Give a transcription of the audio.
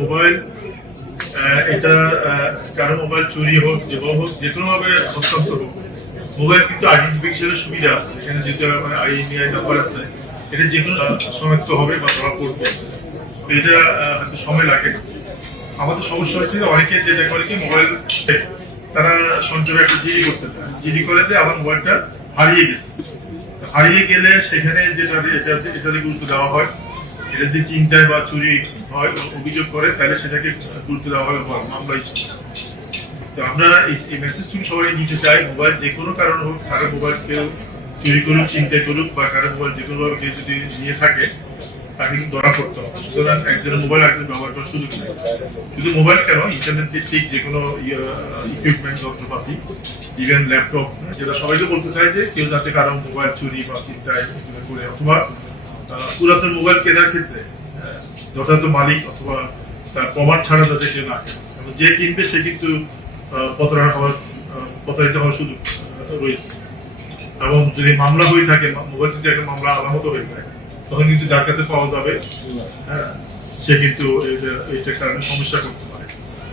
Mobile এটা কারও mobile চুরি হোক, যে হোক যে কোনো ভাবে হস্তান্তর হোক, মোবাইল কিন্তু আইডেন্টিফিকেশনের সুবিধা আছে। এখানে যেটা আইএমআই নাম্বার আছে, এটা যে কোনো শনাক্ত হবে বা ধরা পড়বে। এটা হয়তো সময় লাগে। আমাদের সমস্যা হচ্ছে যে অনেকে যেটা করে কি মোবাইল তারা সঞ্চয় একটা জিডি করতে চায়। জিডি করে দিয়ে আমার মোবাইলটা হারিয়ে গেছে। হারিয়ে গেলে সেখানে যেটা এটা গুরুত্ব দেওয়া হয় এটা যদি চিন্তায় বা চুরি হয় অভিযোগ করে, তাহলে সেটাকে গুরুত্ব দেওয়া হয় মামলা তো আমরা এই- এই মেসেজটুকু সবাই নিতে চাই, মোবাইল যে কোনো কারণ হোক, কারও মোবাইল কেউ চুরি করুক, চিন্তায় করুক, বা কারও মোবাইল যে কোনোভাবে কেউ যদি নিয়ে থাকে তাকে কিন্তু ধরা করতে হবে। সুতরাং একজনের মোবাইল ব্যবহার করার সুযোগ নেই। শুধু মোবাইল কেন ইন্টারনেট যে কোনো ইকুইপমেন্ট যন্ত্রপাতি ইভেন ল্যাপটপ যেটা বলতে চাই যে কেউ যাতে কারও মোবাইল চুরি বা চিন্তায় করে অথবা পুরাতন মোবাইল কেনার ক্ষেত্রে আহ, যথাযথ মালিক অথবা তার প্রমাণ ছাড়া যাতে কেউ না কেনে। যে কিনবে সে কিন্তু প্রতারণা হওয়ার প্রতারিত হওয়ার সুযোগ রয়েছে। এবং যদি মামলা হয়ে থাকে মোবাইল যদি একটা মামলা আলামত হয়ে থাকে তখন কিন্তু যার কাছে পাওয়া যাবে হ্যাঁ, সে কিন্তু এটা- কারণে সমস্যা করতে